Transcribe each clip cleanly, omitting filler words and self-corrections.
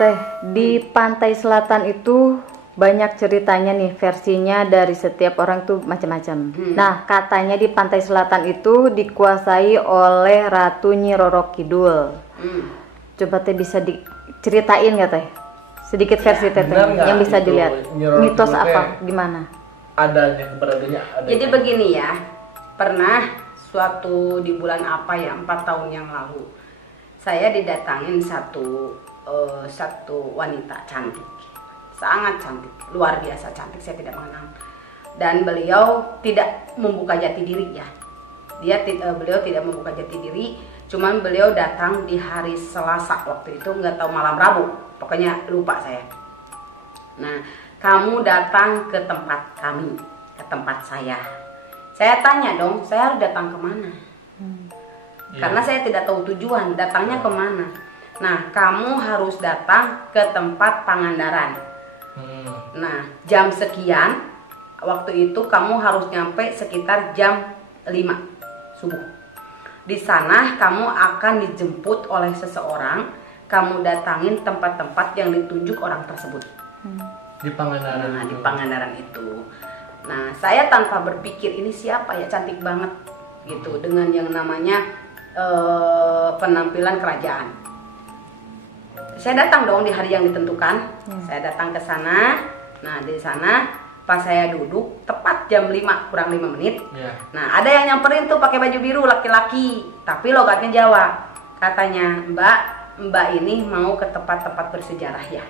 Teh, di pantai selatan itu banyak ceritanya nih, versinya dari setiap orang tuh macam-macam. Nah, katanya di pantai selatan itu dikuasai oleh Ratu Nyi Roro Kidul. Coba Teh bisa diceritain nggak Teh? Sedikit versi Teh yang bisa dilihat. Mitos apa? Gimana? Adanya keberadaannya ada. Jadi begini ya, pernah suatu di bulan apa ya, 4 tahun yang lalu, saya didatangin satu wanita cantik, sangat cantik, luar biasa cantik, saya tidak mengenal. Dan beliau tidak membuka jati diri ya, beliau tidak membuka jati diri, cuman beliau datang di hari Selasa waktu itu, nggak tahu malam Rabu, pokoknya lupa saya. Nah, kamu datang ke tempat kami, ke tempat saya. Saya tanya dong, saya harus datang kemana? Karena saya tidak tahu tujuan, datangnya kemana. Nah, kamu harus datang ke tempat Pangandaran. Nah, jam sekian, waktu itu kamu harus nyampe sekitar jam 5 subuh. Di sana kamu akan dijemput oleh seseorang, kamu datangin tempat-tempat yang ditunjuk orang tersebut. Di Pangandaran. Nah, di Pangandaran itu. Nah, saya tanpa berpikir ini siapa ya, cantik banget gitu, dengan yang namanya penampilan kerajaan. Saya datang dong di hari yang ditentukan. Saya datang ke sana. Nah, di sana pas saya duduk tepat jam 5 kurang 5 menit. Nah, ada yang nyamperin tuh pakai baju biru, laki-laki, tapi logatnya Jawa. Katanya, Mbak ini mau ke tempat-tempat bersejarah ya.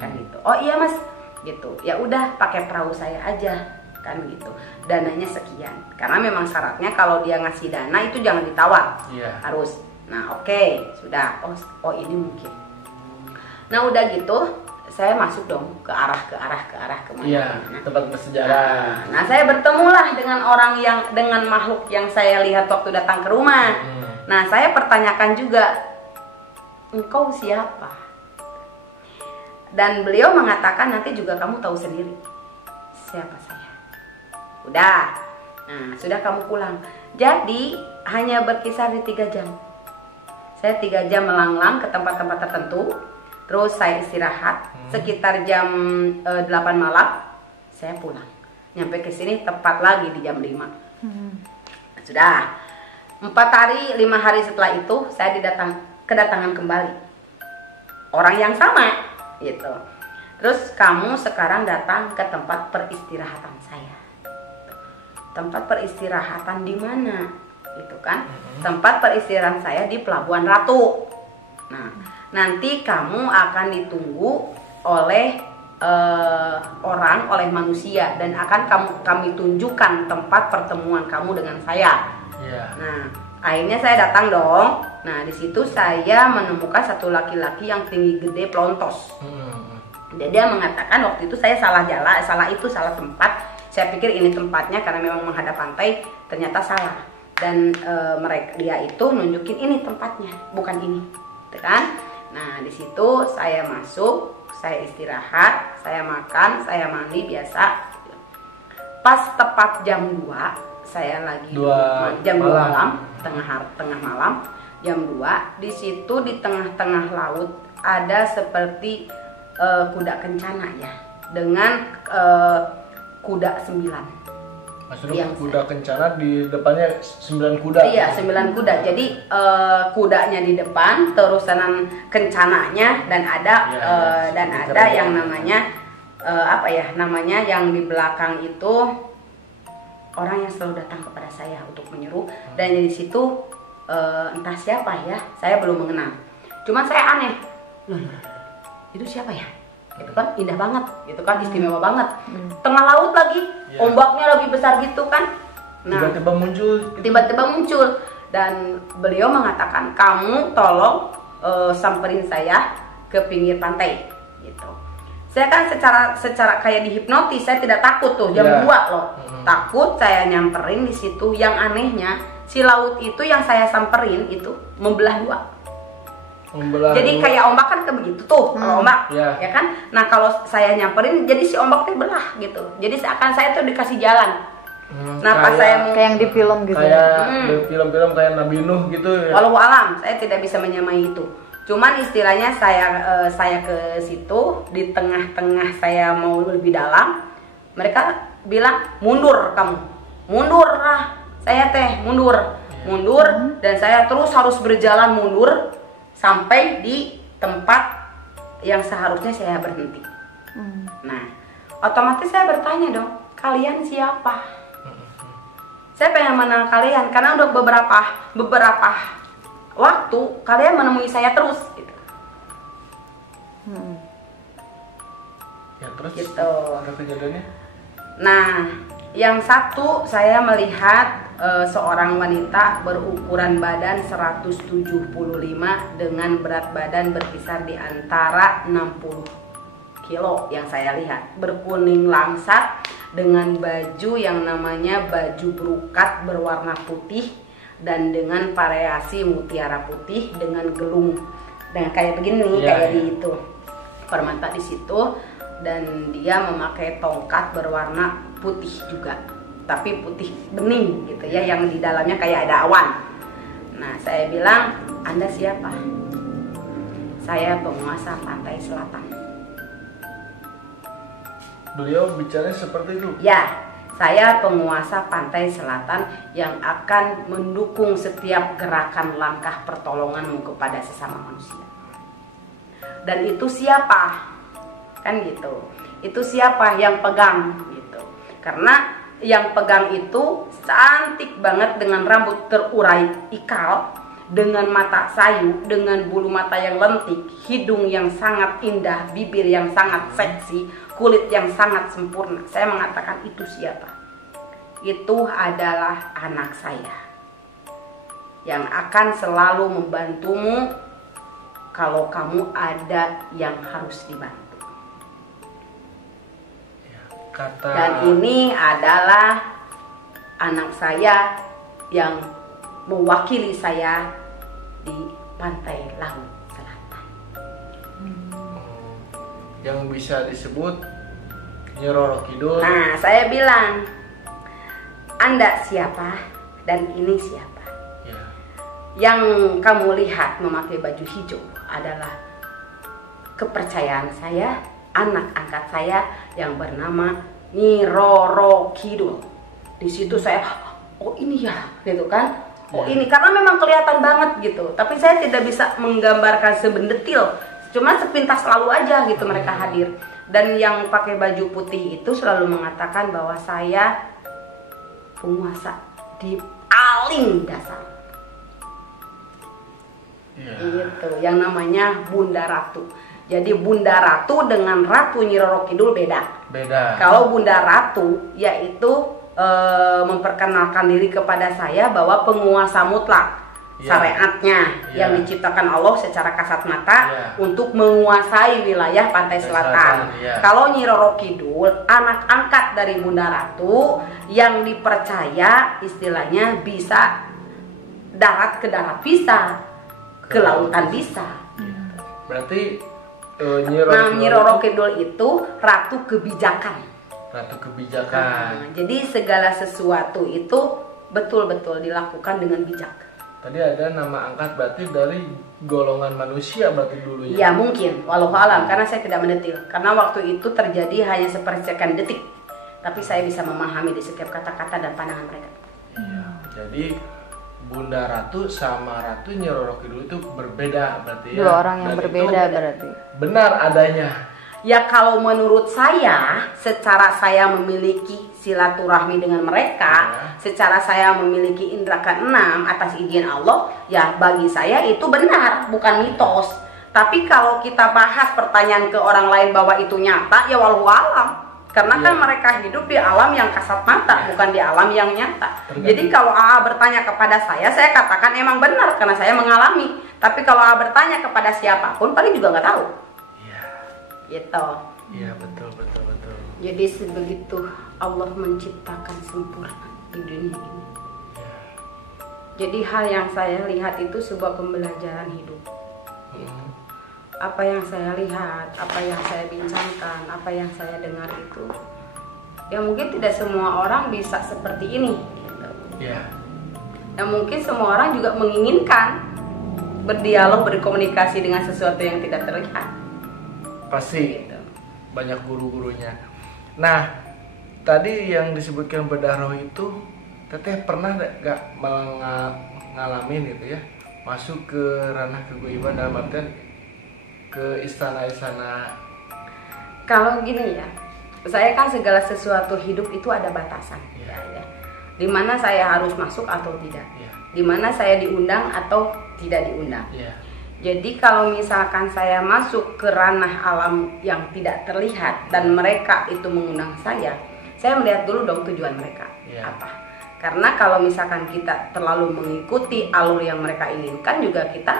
Kan gitu. Oh iya Mas, gitu. Ya udah pakai perahu saya aja, kan gitu. Dananya sekian. Karena memang syaratnya kalau dia ngasih dana itu jangan ditawar. Harus. Nah, oke, sudah. Oh ini mungkin. Nah, udah gitu, saya masuk dong ke arah kemana? Iya, tempat bersejarah. Nah, saya bertemulah dengan dengan makhluk yang saya lihat waktu datang ke rumah. Nah, saya pertanyakan juga, engkau siapa? Dan beliau mengatakan, nanti juga kamu tahu sendiri siapa saya. Udah, nah sudah kamu pulang. Jadi hanya berkisar di 3 jam. Saya 3 jam melanglang ke tempat-tempat tertentu. Terus saya istirahat sekitar jam 8 malam, saya pulang. Nyampe ke sini tepat lagi di jam 5. Sudah 4 hari, 5 hari setelah itu saya kedatangan kembali orang yang sama gitu. Terus kamu sekarang datang ke tempat peristirahatan saya. Tempat peristirahatan di mana? Gitu kan? Tempat peristirahatan saya di Pelabuhan Ratu. Nah, nanti kamu akan ditunggu oleh oleh manusia dan akan kami tunjukkan tempat pertemuan kamu dengan saya. Nah, akhirnya saya datang dong. Nah, di situ saya menemukan satu laki-laki yang tinggi gede pelontos. Dia mengatakan waktu itu saya salah jalan, salah tempat. Saya pikir ini tempatnya karena memang menghadap pantai, ternyata salah. Dan dia itu nunjukin ini tempatnya, bukan ini, kan? Nah, di situ saya masuk, saya istirahat, saya makan, saya mandi biasa. Pas tepat jam 2, saya lagi jam 2 malam, tengah malam, jam 2, di situ di tengah-tengah laut ada seperti kuda kencana ya, dengan kuda 9. Maksudnya kuda kencana di depannya 9 kuda? Iya, 9 kuda. Jadi kudanya di depan, terusanan kencananya, dan ada yang namanya yang di belakang itu orang yang selalu datang kepada saya untuk menyuruh. Dan di situ entah siapa ya, saya belum mengenal. Cuman saya aneh, itu siapa ya? Itu kan indah banget, gitu kan, istimewa banget. Tengah laut lagi, ombaknya lagi besar gitu kan. Nah, tiba-tiba muncul dan beliau mengatakan, kamu tolong samperin saya ke pinggir pantai, gitu. Saya kan secara kayak dihipnotis, saya tidak takut tuh jam 2 loh. Takut, saya nyamperin di situ. Yang anehnya, si laut itu yang saya samperin itu membelah 2. Jadi kayak ombak kan kayak begitu tuh, kalau ombak, ya kan. Nah, kalau saya nyamperin, jadi si ombak tuh belah gitu. Jadi seakan saya tuh dikasih jalan. Nah, pas saya kayak yang di film gitu. Kayak di film-film kayak Nabi Nuh gitu ya. Walau alam, saya tidak bisa menyamai itu. Cuman istilahnya saya ke situ, di tengah-tengah saya mau lebih dalam, mereka bilang mundur kamu, mundur lah, saya teh mundur, dan saya terus harus berjalan mundur sampai di tempat yang seharusnya saya berhenti. Nah, otomatis saya bertanya dong, kalian siapa? Saya pengen mengenal kalian karena udah beberapa waktu kalian menemui saya terus gitu. Ya terus Gitu. ada kejadiannya? Nah, yang satu saya melihat seorang wanita berukuran badan 175 dengan berat badan berkisar di antara 60 kilo yang saya lihat, berkuning langsat dengan baju yang namanya baju brokat berwarna putih dan dengan variasi mutiara putih dengan gelung dan kayak begini, kayak di itu permata di situ, dan dia memakai tongkat berwarna putih juga, tapi putih bening gitu ya, yang di dalamnya kayak ada awan. Nah, saya bilang, Anda siapa? Saya penguasa pantai selatan. Beliau bicara seperti itu? Ya, saya penguasa pantai selatan yang akan mendukung setiap gerakan langkah pertolonganmu kepada sesama manusia. Dan itu siapa? Kan gitu. Itu siapa yang pegang gitu. Karena yang pegang itu cantik banget dengan rambut terurai ikal, dengan mata sayu, dengan bulu mata yang lentik, hidung yang sangat indah, bibir yang sangat seksi, kulit yang sangat sempurna. Saya mengatakan itu siapa? Itu adalah anak saya yang akan selalu membantumu kalau kamu ada yang harus dibantu. Dan ini adalah anak saya yang mewakili saya di pantai laut selatan. Yang bisa disebut Nyi Roro Kidul. Nah, saya bilang, Anda siapa dan ini siapa? Ya. Yang kamu lihat memakai baju hijau adalah kepercayaan saya, anak angkat saya yang bernama Nyi Roro Kidul. Di situ saya, oh ini ya, gitu kan? Oh ini, karena memang kelihatan banget gitu. Tapi saya tidak bisa menggambarkan sebendetil, cuma sepintas selalu aja gitu mereka hadir. Dan yang pakai baju putih itu selalu mengatakan bahwa saya penguasa di paling dasar. Ya. Gitu, yang namanya Bunda Ratu. Jadi Bunda Ratu dengan Ratu Nyi Roro Kidul beda. Beda. Kalau Bunda Ratu yaitu memperkenalkan diri kepada saya bahwa penguasa mutlak syariatnya yang diciptakan Allah secara kasat mata untuk menguasai wilayah pantai selatan. Kalau Nyi Roro Kidul anak angkat dari Bunda Ratu yang dipercaya istilahnya bisa darat ke darat bisa, ke lautan bisa. Berarti Nyi Roro Kidul itu ratu kebijakan. Ratu kebijakan. Jadi segala sesuatu itu betul-betul dilakukan dengan bijak. Tadi ada nama angkat berarti dari golongan manusia berarti dulunya. Ya mungkin, walau alam, karena saya tidak mendetil. Karena waktu itu terjadi hanya sepersekian detik. Tapi saya bisa memahami di setiap kata-kata dan pandangan mereka. Iya. Jadi Bunda Ratu sama Ratu Nyi Roro Kidul itu berbeda berarti ya. Dua orang yang berbeda berarti. Benar adanya. Ya kalau menurut saya, secara saya memiliki silaturahmi dengan mereka, secara saya memiliki indera keenam atas izin Allah, ya bagi saya itu benar, bukan mitos. Tapi kalau kita bahas pertanyaan ke orang lain bahwa itu nyata, ya walau alam. Karena kan mereka hidup di alam yang kasat mata, bukan di alam yang nyata. Jadi kalau AA bertanya kepada saya katakan emang benar karena saya mengalami. Tapi kalau AA bertanya kepada siapapun, paling juga nggak tahu. Gitu. Iya betul. Jadi sebegitu Allah menciptakan sempurna di dunia ini. Jadi hal yang saya lihat itu sebuah pembelajaran hidup. Apa yang saya lihat, apa yang saya bincangkan, apa yang saya dengar itu, ya mungkin tidak semua orang bisa seperti ini. Gitu. Iya. Ya mungkin semua orang juga menginginkan berdialog, berkomunikasi dengan sesuatu yang tidak terlihat. Pasti Gitu. banyak guru-gurunya. Nah, tadi yang disebutkan bedah roh itu, teteh pernah gak ngalamin gitu ya, masuk ke ranah kegoiban dalam artian ke istana-istana? Kalau gini ya, saya kan segala sesuatu hidup itu ada batasan, Ya. ya. Dimana saya harus masuk atau tidak, Ya. dimana saya diundang atau tidak diundang. Ya. Jadi kalau misalkan saya masuk ke ranah alam yang tidak terlihat dan mereka itu mengundang saya melihat dulu dong tujuan mereka Ya. apa. Karena kalau misalkan kita terlalu mengikuti alur yang mereka inginkan juga kita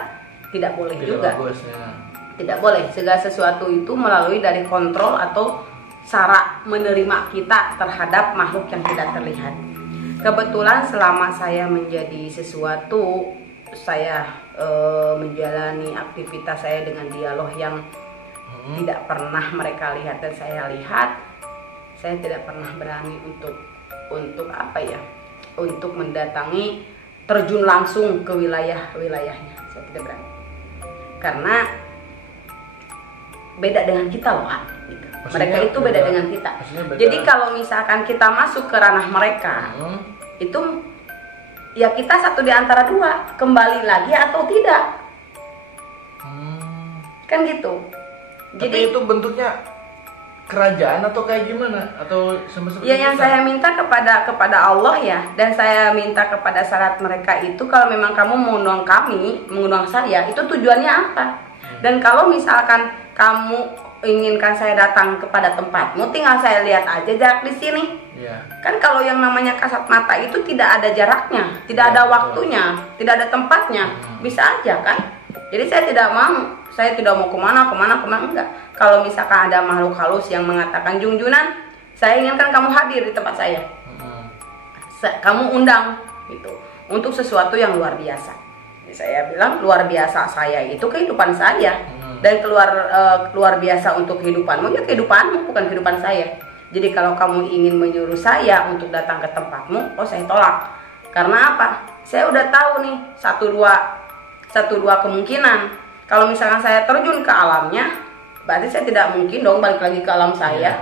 tidak boleh Tidak juga. bagus, ya. Tidak boleh. Segala sesuatu itu melalui dari kontrol atau cara menerima kita terhadap makhluk yang tidak terlihat. Kebetulan selama saya menjadi sesuatu, saya menjalani aktivitas saya dengan dialog yang tidak pernah mereka lihat dan saya lihat, saya tidak pernah berani untuk apa ya, untuk mendatangi, terjun langsung ke wilayahnya. Saya tidak berani karena beda dengan kita loh, gitu. Mereka itu beda dengan kita. Beda. Jadi kalau misalkan kita masuk ke ranah mereka, itu ya kita satu di antara dua, kembali lagi atau tidak, kan gitu. Tapi Jadi itu bentuknya kerajaan atau kayak gimana? Atau seperti ya yang saya minta kepada Allah ya, dan saya minta kepada syarat mereka itu, kalau memang kamu mengundang saya, itu tujuannya apa? Dan kalau misalkan kamu inginkan saya datang kepada tempatmu, tinggal saya lihat aja jarak di sini. Ya. Kan kalau yang namanya kasat mata itu tidak ada jaraknya, tidak ada waktunya, tidak ada tempatnya, bisa aja kan. Jadi saya tidak mau kemana enggak. Kalau misalkan ada makhluk halus yang mengatakan, Jungjunan, saya inginkan kamu hadir di tempat saya, kamu undang gitu untuk sesuatu yang luar biasa. Jadi saya bilang luar biasa saya itu kehidupan saya, dan luar biasa untuk kehidupanmu ya kehidupanmu, bukan kehidupan saya. Jadi kalau kamu ingin menyuruh saya untuk datang ke tempatmu, saya tolak. Karena apa? Saya udah tahu nih satu dua kemungkinan. Kalau misalkan saya terjun ke alamnya, berarti saya tidak mungkin dong balik lagi ke alam saya.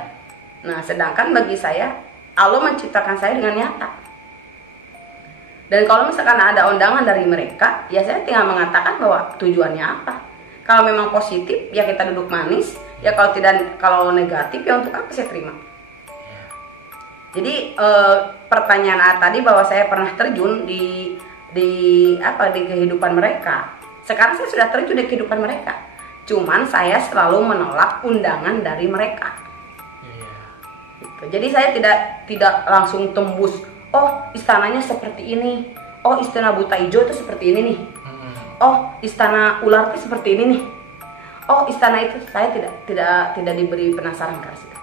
Nah, sedangkan bagi saya Allah menciptakan saya dengan nyata. Dan kalau misalkan ada undangan dari mereka, ya saya tinggal mengatakan bahwa tujuannya apa. Kalau memang positif, ya kita duduk manis. Ya kalau negatif, ya untuk apa saya terima. Jadi pertanyaan tadi bahwa saya pernah terjun di kehidupan mereka. Sekarang saya sudah terjun di kehidupan mereka. Cuman saya selalu menolak undangan dari mereka. Gitu. Jadi saya tidak langsung tembus. Oh, istananya seperti ini. Oh, istana buta hijau itu seperti ini nih. Oh, istana ular itu seperti ini nih. Oh, istana itu saya tidak diberi penasaran ke situ.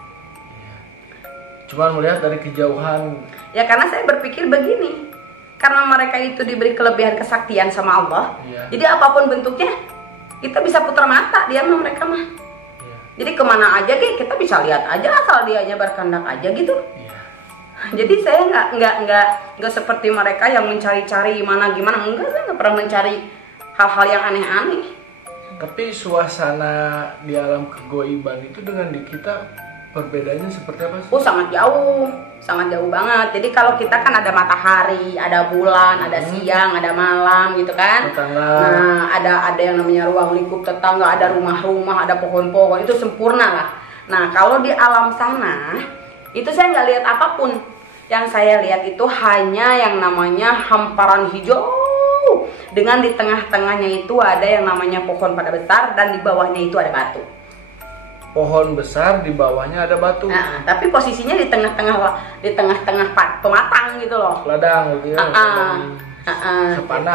Cuma melihat dari kejauhan. Ya karena saya berpikir begini, karena mereka itu diberi kelebihan kesaktian sama Allah. Jadi apapun bentuknya kita bisa putar mata dia sama mereka mah. Jadi kemana aja kita bisa lihat aja asal dianya berkehendak aja gitu. Jadi saya nggak seperti mereka yang mencari-cari gimana, enggak, saya nggak pernah mencari hal-hal yang aneh-aneh. Tapi suasana di alam kegoiban itu dengan di kita perbedaannya seperti apa sih? Oh, sangat jauh banget. Jadi kalau kita kan ada matahari, ada bulan, ada siang, ada malam gitu kan. Tetangga. Nah, ada yang namanya ruang lingkup tetangga, ada rumah-rumah, ada pohon-pohon, itu sempurna lah. Nah, kalau di alam sana itu saya nggak lihat apapun. Yang saya lihat itu hanya yang namanya hamparan hijau, dengan di tengah-tengahnya itu ada yang namanya pohon pada besar, dan di bawahnya itu ada batu. Pohon besar, di bawahnya ada batu. Nah, tapi posisinya di tengah-tengah pematang gitu loh. Ladang gitu ya. Sepana.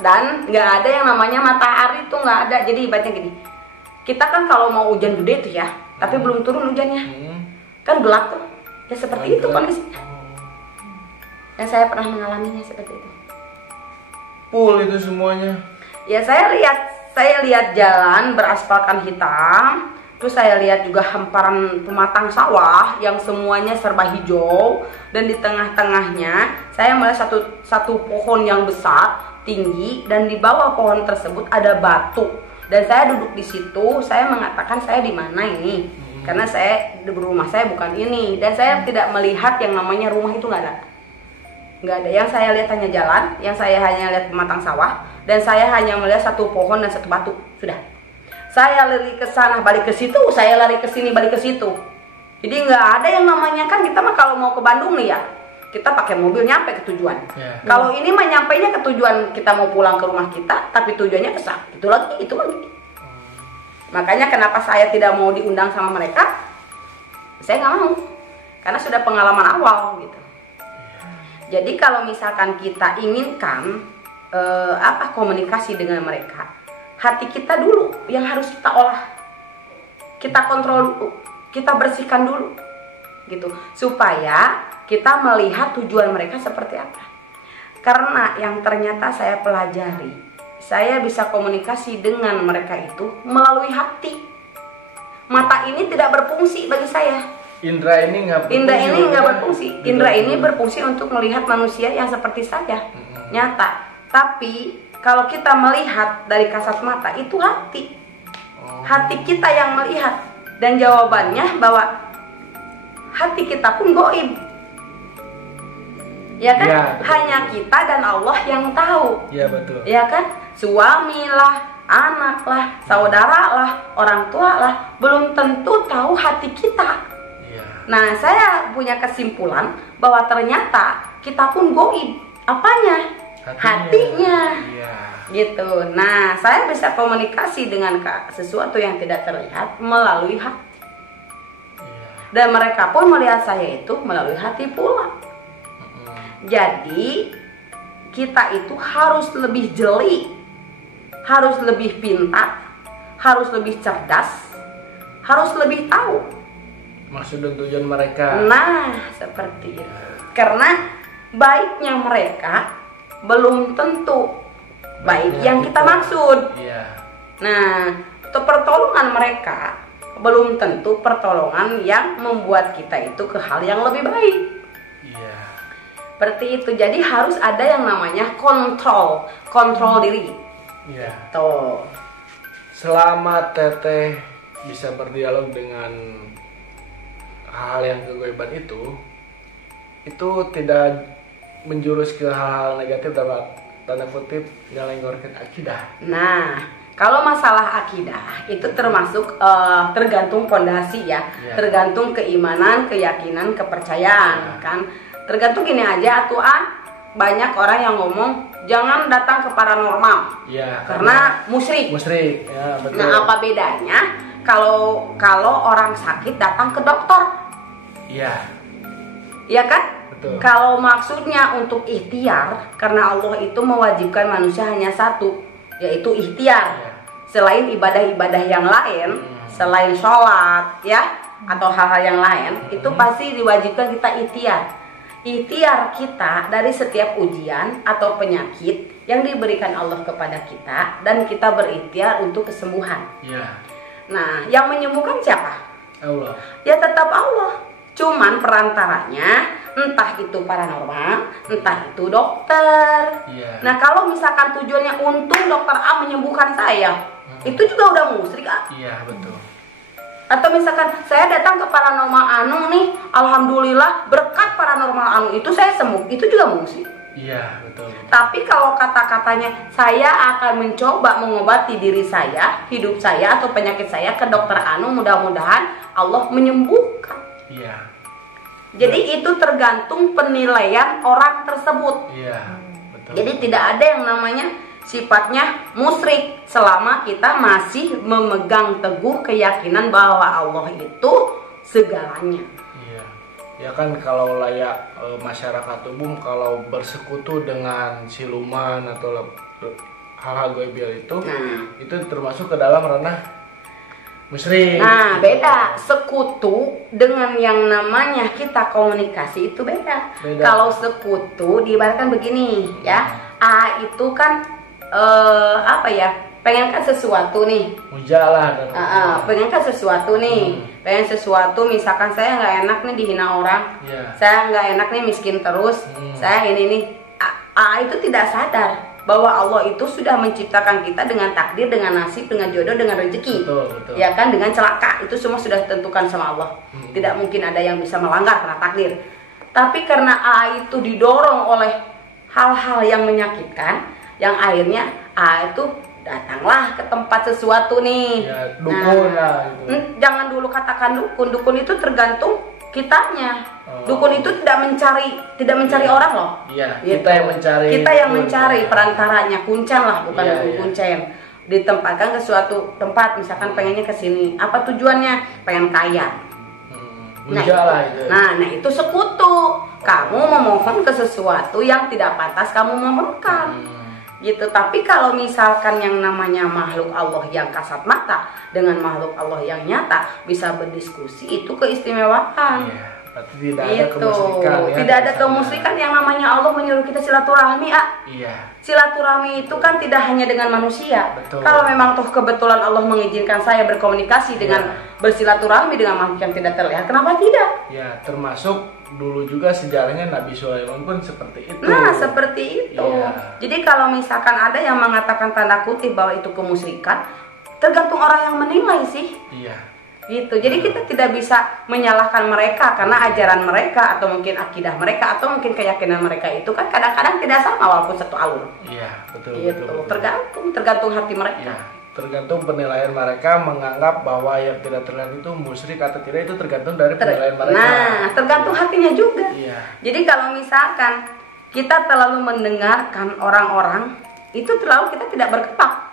Dan nggak ada yang namanya matahari tuh, nggak ada. Jadi ibaratnya gini, kita kan kalau mau hujan gede tuh ya, tapi belum turun hujannya, kan gelap tuh. Ya seperti itu kondisinya. Yang saya pernah mengalaminya seperti itu. Full itu semuanya. Ya saya lihat jalan beraspalkan hitam, terus saya lihat juga hamparan pematang sawah yang semuanya serba hijau, dan di tengah-tengahnya saya melihat satu pohon yang besar tinggi dan di bawah pohon tersebut ada batu. Dan saya duduk di situ, saya mengatakan saya di mana ini? Karena saya di rumah saya bukan ini, dan saya tidak melihat yang namanya rumah itu nggak ada. Nggak ada. Yang saya lihat hanya jalan, yang saya hanya lihat pematang sawah, dan saya hanya melihat satu pohon dan satu batu. Sudah. Saya lari ke sana, balik ke situ, saya lari ke sini, balik ke situ. Jadi nggak ada yang namanya, kan kita mah kalau mau ke Bandung nih ya, kita pakai mobil nyampe ke tujuan. Kalau ini mah nyampainya ke tujuan, kita mau pulang ke rumah kita, tapi tujuannya ke sana. Itu lagi, itu lagi. Makanya kenapa saya tidak mau diundang sama mereka? Saya nggak mau, karena sudah pengalaman awal gitu. Jadi kalau misalkan kita inginkan komunikasi dengan mereka, hati kita dulu yang harus kita olah, kita kontrol dulu, kita bersihkan dulu, gitu, supaya kita melihat tujuan mereka seperti apa. Karena yang ternyata saya pelajari, saya bisa komunikasi dengan mereka itu melalui hati. Mata ini tidak berfungsi bagi saya. Indra ini nggak berfungsi. Indra ini berfungsi untuk melihat manusia yang seperti saya, nyata. Tapi kalau kita melihat dari kasat mata, itu hati. Hati kita yang melihat. Dan jawabannya bahwa hati kita pun goib. Ya kan? Ya, hanya kita dan Allah yang tahu. Ya betul. Ya kan? Suamilah, anaklah, saudaralah, orang tua lah, belum tentu tahu hati kita. Ya. Nah, saya punya kesimpulan bahwa ternyata kita pun goib. Apanya? Hatinya. Ya. Gitu. Nah, saya bisa komunikasi dengan sesuatu yang tidak terlihat melalui hati. Dan mereka pun melihat saya itu melalui hati pula. Jadi kita itu harus lebih jeli, harus lebih pintar, harus lebih cerdas, harus lebih tahu maksud dan tujuan mereka. Nah, seperti itu. Karena baiknya mereka belum tentu baik yang kita maksud. Iya. Nah, pertolongan mereka belum tentu pertolongan yang membuat kita itu ke hal yang lebih baik. Iya. Seperti itu. Jadi harus ada yang namanya kontrol diri. Iya. Tuh. Selama Teteh bisa berdialog dengan hal yang kegoiban itu tidak menjurus ke hal-hal negatif dalam tanda kutip nyelenggorkan akidah. Nah, kalau masalah akidah itu termasuk tergantung fondasi ya, tergantung keimanan, keyakinan, kepercayaan, kan. Tergantung gini aja tuh banyak orang yang ngomong jangan datang ke paranormal, karena musyrik. Ya, betul. Nah, apa bedanya kalau orang sakit datang ke dokter? Iya. Iya kan? Betul. Kalau maksudnya untuk ikhtiar, karena Allah itu mewajibkan manusia hanya satu, yaitu ikhtiar. Selain ibadah-ibadah yang lain, selain sholat ya atau hal-hal yang lain, itu pasti diwajibkan kita ikhtiar. Ikhtiar kita dari setiap ujian atau penyakit yang diberikan Allah kepada kita, dan kita berikhtiar untuk kesembuhan. Nah, yang menyembuhkan siapa? Allah. Ya tetap Allah. Cuman perantaranya entah itu paranormal, entah itu dokter. Nah, kalau misalkan tujuannya untung dokter A menyembuhkan saya, itu juga udah musyrik. Iya, betul. Atau misalkan saya datang ke paranormal anu nih, alhamdulillah berkat paranormal anu itu saya sembuh, itu juga musyrik. Iya, betul. Tapi kalau kata-katanya saya akan mencoba mengobati diri saya, hidup saya atau penyakit saya ke dokter anu, mudah-mudahan Allah menyembuhkan. Iya. Jadi itu tergantung penilaian orang tersebut. Iya, betul. Jadi tidak ada yang namanya sifatnya musyrik selama kita masih memegang teguh keyakinan bahwa Allah itu segalanya. Iya. Ya kan kalau layak masyarakat umum kalau bersekutu dengan siluman atau hal-hal goibel itu termasuk ke dalam ranah musyrik. Nah, beda. Sekutu dengan yang namanya kita komunikasi itu beda. Kalau sekutu diibaratkan begini ya. A itu kan pengen kan sesuatu nih. Mujalah. Pengen kan sesuatu nih. Pengen sesuatu, misalkan saya nggak enak nih dihina orang. Saya nggak enak nih miskin terus. Saya ini nih. A itu tidak sadar bahwa Allah itu sudah menciptakan kita dengan takdir, dengan nasib, dengan jodoh, dengan rezeki. Betul. Ya kan, dengan celaka. Itu semua sudah ditentukan sama Allah. Tidak mungkin ada yang bisa melanggar karena takdir. Tapi karena A itu didorong oleh hal-hal yang menyakitkan, yang akhirnya A itu datanglah ke tempat sesuatu nih. Ya, dukun lah gitu. Jangan dulu katakan dukun. Dukun itu tergantung kitanya. Dukun itu tidak mencari orang loh. Iya, Gitu. kita yang mencari. Kita yang mencari perantaranya, kuncen lah, bukan Iya, dukun iya. kuncen. Ditempatkan ke suatu tempat, misalkan pengennya ke sini. Apa tujuannya? Pengen kaya. Enggak lah itu. Nah, itu sekutu. Kamu memohon ke sesuatu yang tidak pantas kamu memohonkan. Gitu. Tapi kalau misalkan yang namanya makhluk Allah yang kasat mata dengan makhluk Allah yang nyata bisa berdiskusi, itu keistimewaan. Iya, berarti tidak ada Gitu. kemusyrikan ya. Tidak ada kemusyrikan. Yang namanya Allah menyuruh kita silaturahmi, Iya. Silaturahmi itu kan tidak hanya dengan manusia. Betul. Kalau memang toh kebetulan Allah mengizinkan saya berkomunikasi dengan bersilaturahmi dengan makhluk yang tidak terlihat, kenapa tidak? Ya, termasuk dulu juga sejarahnya Nabi Sulaiman pun seperti itu. Nah, seperti itu. Iya. Jadi kalau misalkan ada yang mengatakan tanda kutip bahwa itu kemusyrikan, tergantung orang yang menilai sih. Iya. Gitu. Jadi kita tidak bisa menyalahkan mereka karena ajaran mereka atau mungkin akidah mereka atau mungkin keyakinan mereka itu kan kadang-kadang tidak sama walaupun satu alur. Iya, betul. Gitu. Betul. Tergantung hati mereka. Ya, tergantung penilaian mereka menganggap bahwa yang tidak terlihat itu musyrik atau tidak, itu tergantung dari penilaian mereka. Nah, tergantung hatinya juga. Iya. Jadi kalau misalkan kita terlalu mendengarkan orang-orang, itu terlalu kita tidak berkembang.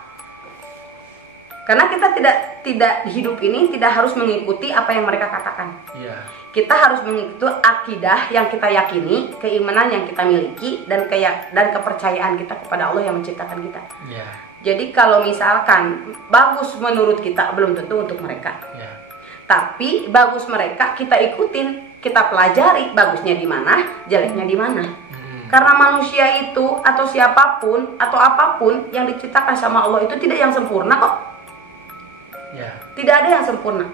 Karena kita tidak hidup ini tidak harus mengikuti apa yang mereka katakan. Iya. Kita harus mengikuti akidah yang kita yakini, keimanan yang kita miliki, dan kepercayaan kita kepada Allah yang menciptakan kita. Iya. Jadi kalau misalkan bagus menurut kita, belum tentu untuk mereka. Iya. Tapi bagus mereka kita ikutin, kita pelajari bagusnya di mana, jeleknya di mana. Karena manusia itu atau siapapun atau apapun yang diciptakan sama Allah itu tidak yang sempurna kok. Ya. Tidak ada yang sempurna.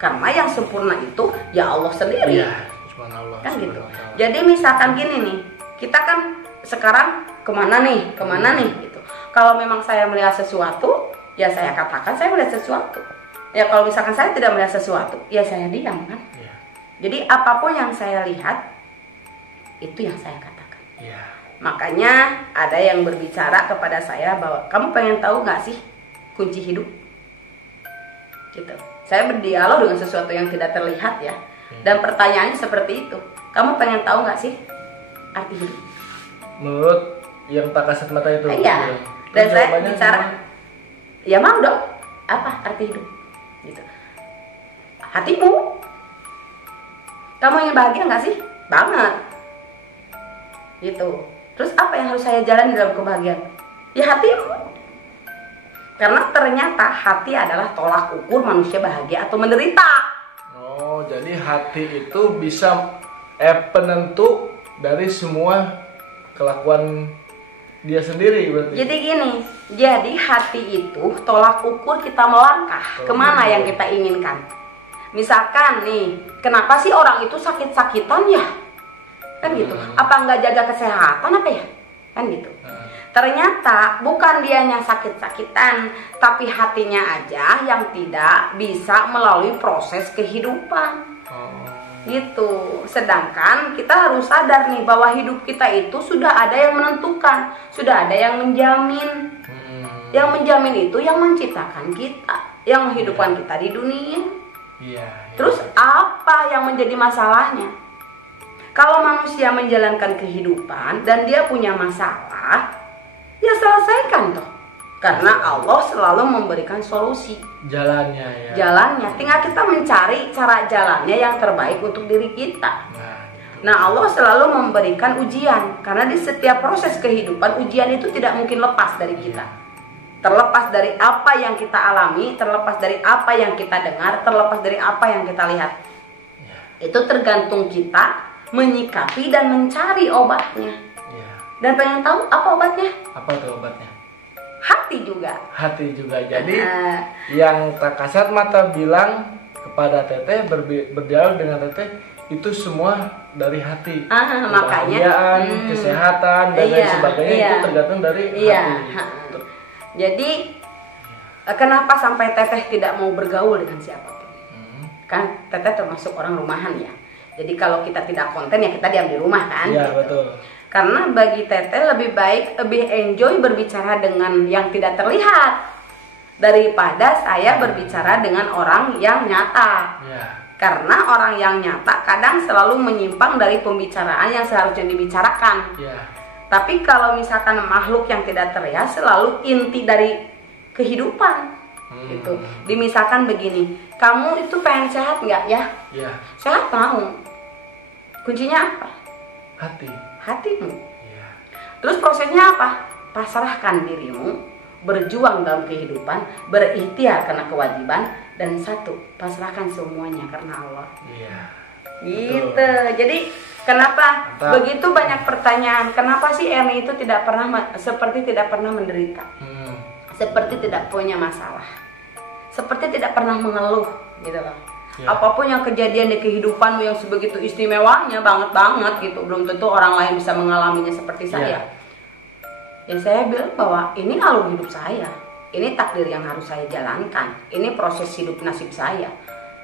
Karena yang sempurna itu ya Allah sendiri. Iya. Subhanallah. Kan gitu. Subhanallah. Jadi misalkan gini nih, kita kan sekarang kemana nih gitu. Kalau memang saya melihat sesuatu, ya saya katakan saya melihat sesuatu. Ya kalau misalkan saya tidak melihat sesuatu, ya saya diam kan. Iya. Jadi apapun yang saya lihat, itu yang saya katakan. Iya. Makanya ada yang berbicara kepada saya bahwa kamu pengen tahu nggak sih kunci hidup? Gitu. Saya berdialog dengan sesuatu yang tidak terlihat ya. Dan pertanyaannya seperti itu. Kamu pengen tahu nggak sih arti hidup? Menurut yang tak kasat mata itu. Iya. Terus Dan saya jawabannya bicara, gimana? ya mau dong. Apa arti hidup? Gitu. Hatimu. Kamu ingin bahagia nggak sih? Banget. Gitu. Terus apa yang harus saya jalani dalam kebahagiaan? Ya hatimu. Karena ternyata hati adalah tolak ukur manusia bahagia atau menderita. Oh, jadi hati itu bisa penentu dari semua kelakuan dia sendiri berarti. Jadi gini, jadi hati itu tolak ukur kita melangkah kemana yang kita inginkan. Misalkan nih, kenapa sih orang itu sakit-sakitan ya? Kan gitu. Apa nggak jaga kesehatan apa ya? Kan gitu. Ternyata bukan dianya sakit-sakitan, tapi hatinya aja yang tidak bisa melalui proses kehidupan. Gitu. Sedangkan kita harus sadar nih bahwa hidup kita itu sudah ada yang menentukan, sudah ada yang menjamin. Yang menjamin itu yang menciptakan kita, yang menghidupkan kita di dunia. Iya. Terus apa yang menjadi masalahnya? Kalau manusia menjalankan kehidupan dan dia punya masalah, ya selesaikan toh. Karena Allah selalu memberikan solusi. Jalannya ya. Jalannya, tinggal kita mencari cara jalannya yang terbaik untuk diri kita. Nah, Allah selalu memberikan ujian. Karena di setiap proses kehidupan, ujian itu tidak mungkin lepas dari kita. Terlepas dari apa yang kita alami, terlepas dari apa yang kita dengar, terlepas dari apa yang kita lihat. Itu tergantung kita menyikapi dan mencari obatnya. Dan pengen tahu apa obatnya? Apa tuh obatnya? Hati juga. Hati juga. Jadi yang tak kasat mata bilang kepada Teteh, berdialog dengan Teteh, itu semua dari hati. Makanya kesehatan dan lain sebagainya itu tergantung dari hati. Jadi kenapa sampai Teteh tidak mau bergaul dengan siapapun? Kan Teteh termasuk orang rumahan ya. Jadi kalau kita tidak konten ya kita diam di rumah kan. Iya, gitu. betul. Karena bagi Teteh lebih baik, lebih enjoy berbicara dengan yang tidak terlihat daripada saya berbicara dengan orang yang nyata. Ya. Karena orang yang nyata kadang selalu menyimpang dari pembicaraan yang seharusnya dibicarakan. Ya. Tapi kalau misalkan makhluk yang tidak terlihat selalu inti dari kehidupan. Gitu. Dimisalkan begini, kamu itu pengen sehat nggak ya? Ya. Sehat mau. Kuncinya apa? Hatimu. Ya. Terus prosesnya apa? Pasrahkan dirimu, berjuang dalam kehidupan, berikhtiar karena kewajiban, dan satu, pasrahkan semuanya karena Allah. Iya. Gitu. Betul. Jadi kenapa Mantap. begitu banyak pertanyaan? Kenapa sih Erni itu tidak pernah seperti tidak pernah menderita? Seperti tidak punya masalah. Seperti tidak pernah mengeluh, gitu loh. Ya. Apapun yang kejadian di kehidupanmu yang sebegitu istimewanya banget gitu, belum tentu orang lain bisa mengalaminya seperti saya. Ya saya bilang bahwa ini alur hidup saya, ini takdir yang harus saya jalankan, ini proses hidup nasib saya.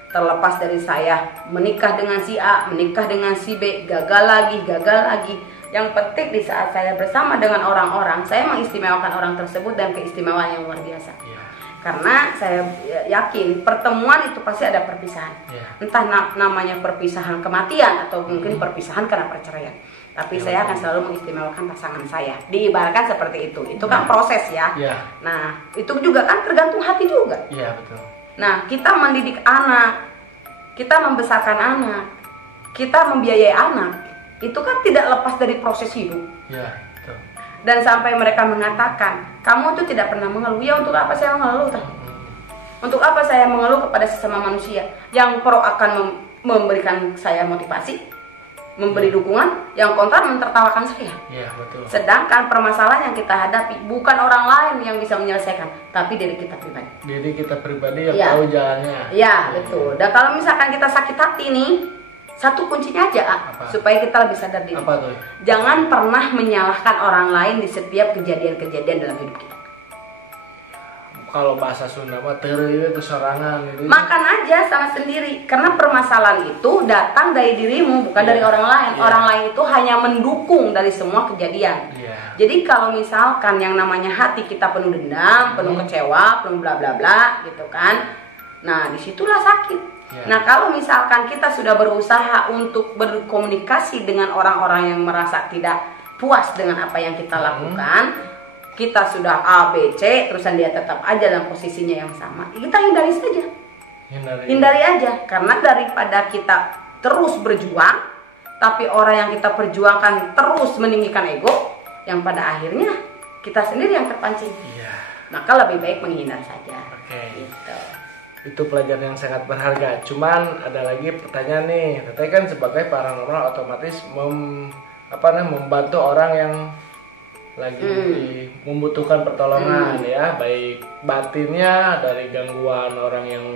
Terlepas dari saya menikah dengan si A, menikah dengan si B, gagal lagi. Yang penting di saat saya bersama dengan orang-orang, saya mengistimewakan orang tersebut dan keistimewaan yang luar biasa. Ya. Karena saya yakin pertemuan itu pasti ada perpisahan. Ya. Entah namanya perpisahan kematian atau mungkin perpisahan karena perceraian. Tapi saya akan selalu mengistimewakan pasangan saya. Diibaratkan seperti itu. Itu kan proses ya. Ya. Nah, itu juga kan tergantung hati juga. Iya, betul. Nah, kita mendidik anak, kita membesarkan anak, kita membiayai anak, itu kan tidak lepas dari proses hidup. Iya, betul. Dan sampai mereka mengatakan, kamu tuh tidak pernah mengeluh. Ya untuk apa saya mengeluh? Untuk apa saya mengeluh kepada sesama manusia? Yang pro akan memberikan saya motivasi, memberi dukungan, yang kontra mentertawakan saya. Iya, betul. Sedangkan permasalahan yang kita hadapi bukan orang lain yang bisa menyelesaikan, tapi diri kita pribadi. Diri kita pribadi yang Ya. tahu jalannya. Iya, betul. Dan kalau misalkan kita sakit hati nih, satu kuncinya aja, Apa? supaya kita lebih sadar diri. Apa tuh? Jangan pernah menyalahkan orang lain di setiap kejadian-kejadian dalam hidup kita. Kalau bahasa Sunda mah teu itu sorangan gitu. Makan aja sama sendiri, karena permasalahan itu datang dari dirimu, bukan Iya. dari orang lain. Iya. Orang lain itu hanya mendukung dari semua kejadian. Iya. Jadi kalau misalkan yang namanya hati kita penuh dendam, penuh kecewa, penuh bla bla bla, gitu kan. Nah, disitulah sakit. Iya. Nah, kalau misalkan kita sudah berusaha untuk berkomunikasi dengan orang-orang yang merasa tidak puas dengan apa yang kita lakukan, kita sudah A, B, C, terusan dia tetap aja dalam posisinya yang sama, kita hindari saja. Hindari aja, karena daripada kita terus berjuang, tapi orang yang kita perjuangkan terus meninggikan ego, yang pada akhirnya kita sendiri yang terpancing. Iya. Maka lebih baik menghindar saja. Oke. Gitu. Itu pelajaran yang sangat berharga. Cuman ada lagi pertanyaan nih. Teteh kan sebagai paranormal otomatis membantu orang yang lagi membutuhkan pertolongan ya, baik batinnya dari gangguan orang yang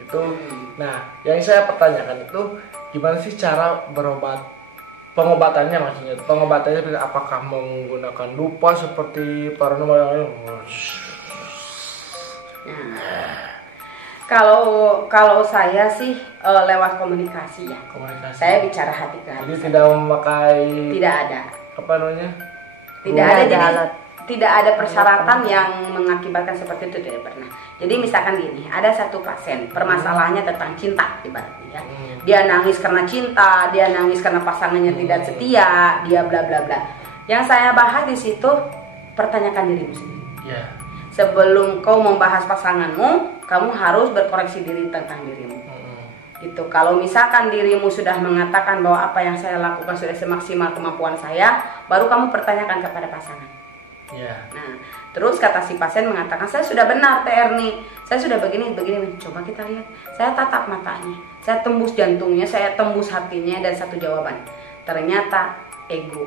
itu. Nah, yang saya pertanyakan itu gimana sih cara berobat? Pengobatannya maksudnya. Pengobatannya apakah menggunakan dupa seperti paranormal yang lain? Kalau saya sih lewat komunikasi ya. Komunikasi. Saya bicara hati ke hati. Jadi tidak memakai Tidak ada. apa namanya? Tidak ada, jadi alat. tidak ada persyaratan yang mengakibatkan seperti itu, tidak pernah. Jadi misalkan gini, ada satu pasien permasalahannya tentang cinta ibaratnya ya. Dia nangis karena cinta, dia nangis karena pasangannya tidak setia, dia bla bla bla. Yang saya bahas di situ, pertanyakan dirimu sendiri. Ya. Sebelum kau membahas pasanganmu, kamu harus berkoreksi diri tentang dirimu. Gitu. Kalau misalkan dirimu sudah mengatakan bahwa apa yang saya lakukan sudah semaksimal kemampuan saya, baru kamu pertanyakan kepada pasangan. Ya. Nah, terus kata si pasien mengatakan, saya sudah benar Erni, saya sudah begini. Coba kita lihat. Saya tatap matanya, saya tembus jantungnya, saya tembus hatinya, dan satu jawaban. Ternyata ego.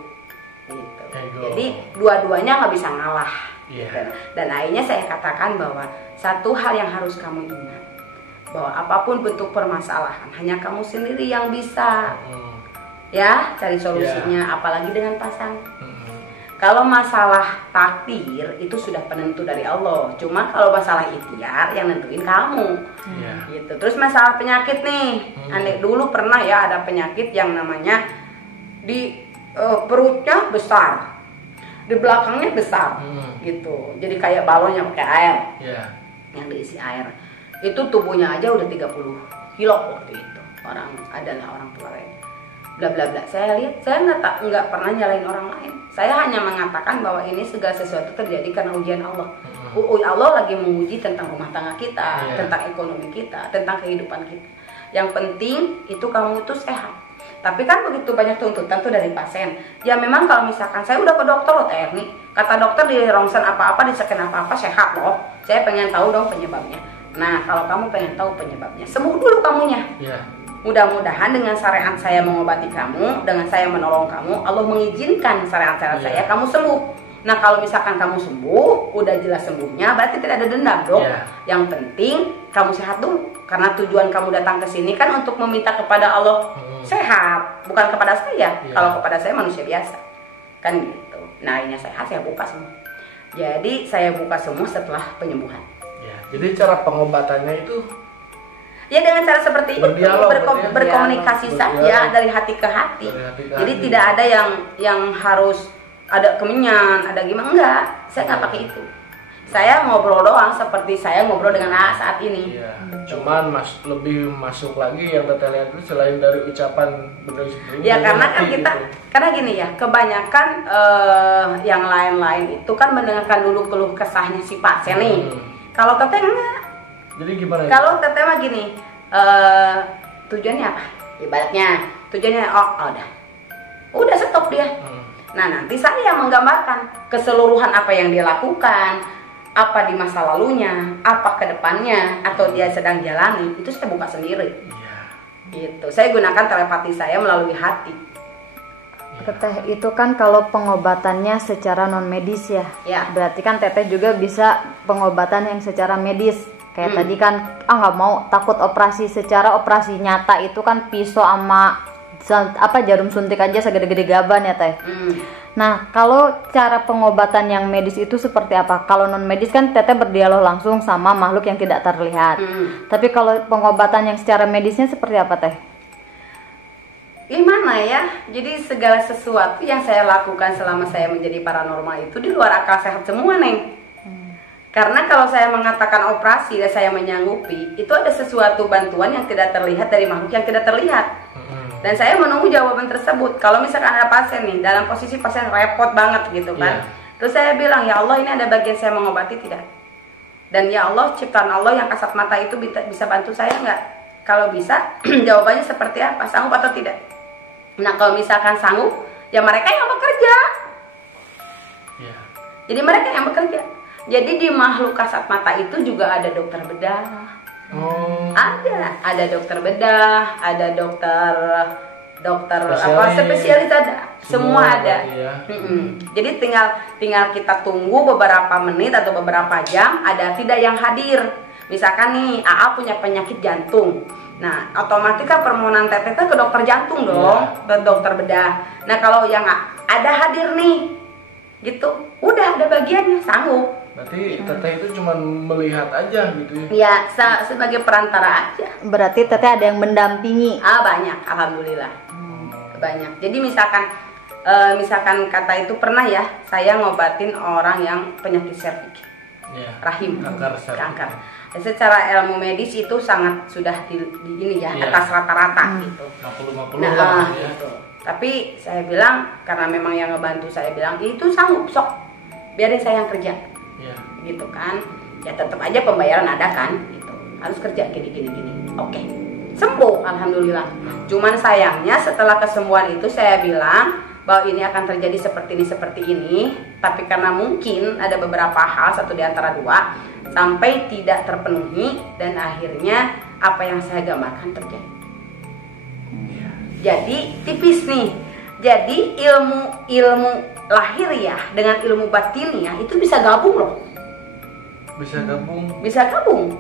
Gitu. Ego. Jadi dua-duanya nggak bisa ngalah. Iya. Gitu. Dan akhirnya saya katakan bahwa satu hal yang harus kamu ingat, bahwa apapun bentuk permasalahan hanya kamu sendiri yang bisa ya cari solusinya, apalagi dengan pasangan. Kalau masalah takdir itu sudah penentu dari Allah. Cuma kalau masalah ikhtiar yang nentuin kamu. Gitu. Terus masalah penyakit nih. Anek dulu pernah ya ada penyakit yang namanya di perutnya besar, di belakangnya besar, gitu. Jadi kayak balonnya pakai air, yang diisi air. Itu tubuhnya aja udah 30 kilo waktu itu. Orang tua lain. Bla bla bla. Saya lihat, saya nggak pernah nyalain orang lain. Saya hanya mengatakan bahwa ini segala sesuatu terjadi karena ujian Allah. Allah lagi menguji tentang rumah tangga kita, tentang ekonomi kita, tentang kehidupan kita. Yang penting itu kamu itu sehat. Tapi kan begitu banyak tuntutan tuh dari pasien. Ya memang kalau misalkan saya udah ke dokter loh Teh Erni, kata dokter di rongsen apa-apa, di scan apa-apa sehat loh. Saya pengen tahu dong penyebabnya. Nah kalau kamu pengen tahu penyebabnya, sembuh dulu kamunya. Mudah-mudahan dengan syariat saya mengobati kamu, dengan saya menolong kamu, Allah mengizinkan syariat-syariat saya kamu sembuh. Nah kalau misalkan kamu sembuh, udah jelas sembuhnya, berarti tidak ada dendam dong. Yang penting kamu sehat dulu, karena tujuan kamu datang ke sini kan untuk meminta kepada Allah sehat, bukan kepada saya. Kalau kepada saya manusia biasa, kan gitu. Nah ini saya buka semua. Jadi saya buka semua setelah penyembuhan. Jadi cara pengobatannya itu ya dengan cara seperti itu, berkomunikasi saja dari hati ke hati. Jadi tidak ada yang harus ada kemenyan, ada gimana, enggak. Saya nggak pakai itu. Saya ngobrol doang seperti saya ngobrol dengan A saat ini. Cuman lebih masuk lagi yang Teteh lihat itu selain dari ucapan benar. Ya karena kan kita karena gini ya, kebanyakan yang lain-lain itu kan mendengarkan dulu keluh kesahnya si pasien nih. Kalau Teteh enggak. Jadi gimana? Kalau Teteh mah gini, tujuannya apa? Ibaratnya tujuannya udah stop dia. Nah nanti saya menggambarkan keseluruhan apa yang dia lakukan, apa di masa lalunya, apa ke depannya, atau dia sedang jalani, itu saya buka sendiri. Gitu. Saya gunakan telepati saya melalui hati. Teteh itu kan kalau pengobatannya secara non medis ya. Berarti kan Teteh juga bisa pengobatan yang secara medis. Kayak tadi kan nggak mau, takut operasi. Secara operasi nyata itu kan pisau sama jarum suntik aja segede-gede gaban ya Teh. Nah kalau cara pengobatan yang medis itu seperti apa? Kalau non medis kan Teteh berdialog langsung sama makhluk yang tidak terlihat. Tapi kalau pengobatan yang secara medisnya seperti apa Teh? Gimana ya? Jadi segala sesuatu yang saya lakukan selama saya menjadi paranormal itu di luar akal sehat semua Neng. Karena kalau saya mengatakan operasi dan saya menyanggupi, itu ada sesuatu bantuan yang tidak terlihat dari makhluk yang tidak terlihat. Dan saya menunggu jawaban tersebut. Kalau misalkan ada pasien nih, dalam posisi pasien repot banget gitu kan. Terus saya bilang, ya Allah ini ada bagian saya mengobati tidak? Dan ya Allah, ciptaan Allah yang kasat mata itu bisa bantu saya nggak? Kalau bisa, jawabannya seperti apa? Sanggup atau tidak? Nah kalau misalkan sanggup, ya mereka yang bekerja. Jadi mereka yang bekerja. Jadi di makhluk kasat mata itu juga ada dokter bedah. Ada dokter bedah, ada dokter spesialis ada. Semua ada. Jadi tinggal kita tunggu beberapa menit atau beberapa jam ada tidak yang hadir. Misalkan nih AA punya penyakit jantung. Nah, otomatis kan permohonan Teteh ke dokter jantung dong, ke dokter bedah. Nah, kalau yang ada hadir nih gitu, udah ada bagiannya, sanggup. Berarti Teteh itu cuma melihat aja gitu ya? Iya, sebagai perantara aja. Berarti Teteh ada yang mendampingi? Banyak, alhamdulillah. Banyak. Jadi misalkan kata itu pernah ya, saya ngobatin orang yang penyakit serviks, rahim, kanker. Secara ilmu medis itu sangat sudah di ini ya, atas rata-rata gitu. 50-50 lah gitu. Tapi saya bilang karena memang yang ngebantu saya bilang itu sanggup sok, biarin saya yang kerja. Gitu kan, ya tetap aja pembayaran ada kan, gitu. Harus kerja gini. Oke, sembuh, alhamdulillah. Cuman sayangnya setelah kesembuhan itu saya bilang bahwa ini akan terjadi seperti ini, tapi karena mungkin ada beberapa hal, satu di antara dua, sampai tidak terpenuhi dan akhirnya apa yang saya gambarkan terjadi. Jadi tipis nih. Jadi ilmu lahiriah dengan ilmu batiniah itu bisa gabung loh. Bisa gabung.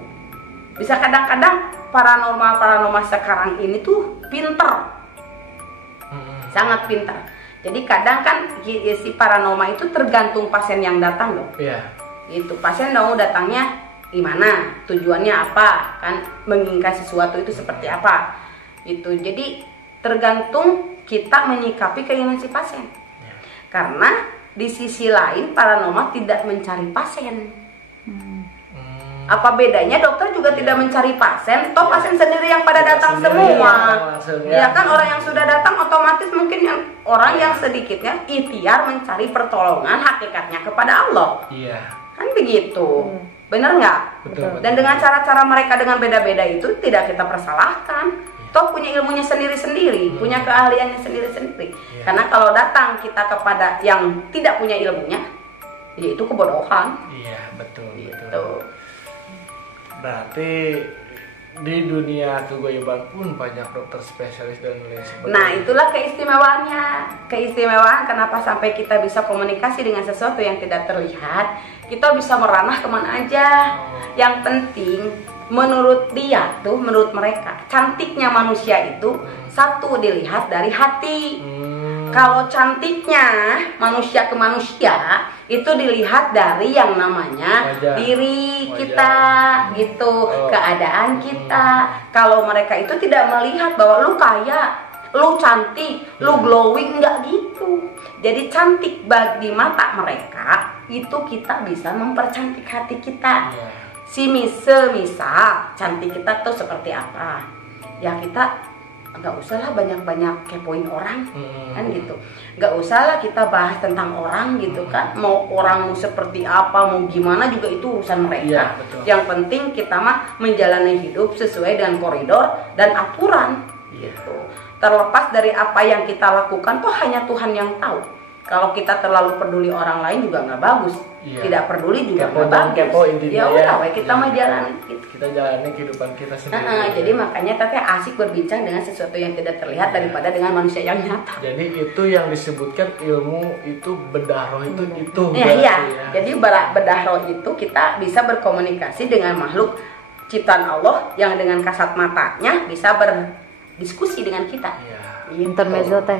Bisa kadang-kadang paranormal sekarang ini tuh pinter, sangat pinter. Jadi kadang kan si paranormal itu tergantung pasien yang datang loh. Iya. Itu pasien mau datangnya gimana, tujuannya apa, kan menginginkan sesuatu itu seperti apa. Itu jadi tergantung kita menyikapi keinginan si pasien. Karena di sisi lain paranormal tidak mencari pasien. Apa bedanya dokter juga tidak mencari pasien, toh pasien sendiri yang pada datang semua. Ya kan, orang yang sudah datang otomatis mungkin orang yang sedikitnya ikhtiar mencari pertolongan hakikatnya kepada Allah. Iya. Kan begitu. Benar nggak? Betul. Dan dengan cara-cara mereka dengan beda-beda itu tidak kita persalahkan. Toh punya ilmunya sendiri-sendiri, punya keahliannya sendiri-sendiri. Karena kalau datang kita kepada yang tidak punya ilmunya, ya itu kebodohan. Iya, betul. Gitu. Berarti di dunia kegoiban pun banyak dokter spesialis dan lain sebagainya. Nah, itulah keistimewaannya. Keistimewaan kenapa sampai kita bisa komunikasi dengan sesuatu yang tidak terlihat. Kita bisa meranah kemana aja. Yang penting menurut dia tuh, menurut mereka, cantiknya manusia itu satu dilihat dari hati. Kalau cantiknya manusia ke manusia itu dilihat dari yang namanya wajah. Diri kita, gitu, keadaan kita. Kalau mereka itu tidak melihat bahwa lu kaya, lu cantik, lu glowing, enggak gitu. Jadi cantik bagi mata mereka itu kita bisa mempercantik hati kita. Semisal cantik kita tuh seperti apa? Ya kita nggak usahlah banyak-banyak kepoin orang, kan gitu. Nggak usahlah kita bahas tentang orang gitu kan. Mau orang seperti apa, mau gimana juga itu urusan mereka. Yang penting kita mah menjalani hidup sesuai dengan koridor dan aturan gitu. Terlepas dari apa yang kita lakukan tuh hanya Tuhan yang tahu. Kalau kita terlalu peduli orang lain juga nggak bagus. Tidak peduli juga nggak bagus. Ya udah, kita mah jalan gitu. Kita jalani kehidupan kita sendiri. Jadi makanya teteh asik berbincang dengan sesuatu yang tidak terlihat daripada dengan manusia yang nyata. Jadi itu yang disebutkan ilmu itu bedah roh itu Iya. Jadi bedah roh itu kita bisa berkomunikasi dengan makhluk ciptaan Allah yang dengan kasat matanya bisa berdiskusi dengan kita. Intermezzo teh.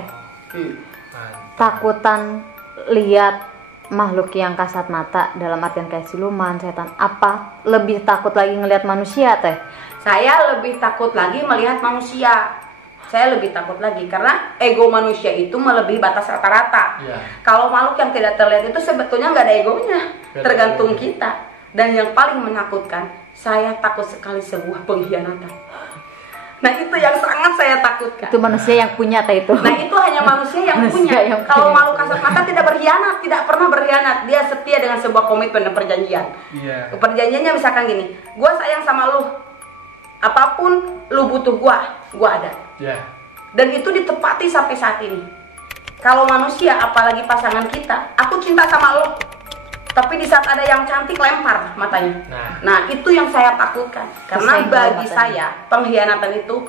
Takutan lihat makhluk yang kasat mata dalam artian kayak siluman, setan, apa lebih takut lagi ngelihat manusia teh? Saya lebih takut lagi melihat manusia. Saya lebih takut lagi karena ego manusia itu melebihi batas rata-rata. Kalau makhluk yang tidak terlihat itu sebetulnya nggak ada egonya, tergantung kita. Dan yang paling menakutkan, saya takut sekali sebuah pengkhianatan. Nah itu yang sangat saya takutkan. Itu manusia yang punya teh itu. Nah itu hanya manusia yang punya. Kalau makhluk kasat mata tidak berkhianat, tidak pernah berkhianat. Dia setia dengan sebuah komitmen dan perjanjian. Perjanjiannya misalkan gini, gue sayang sama lu, apapun lu butuh gue ada. Dan itu ditepati sampai saat ini. Kalau manusia, apalagi pasangan kita, aku cinta sama lu, tapi di saat ada yang cantik lempar matanya. Nah itu yang saya takutkan. Karena bagi saya pengkhianatan itu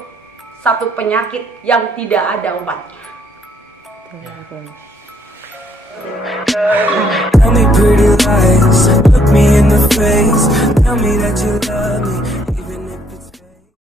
satu penyakit yang tidak ada obatnya. Tell me pretty lies, look me in the face, tell me that you love me.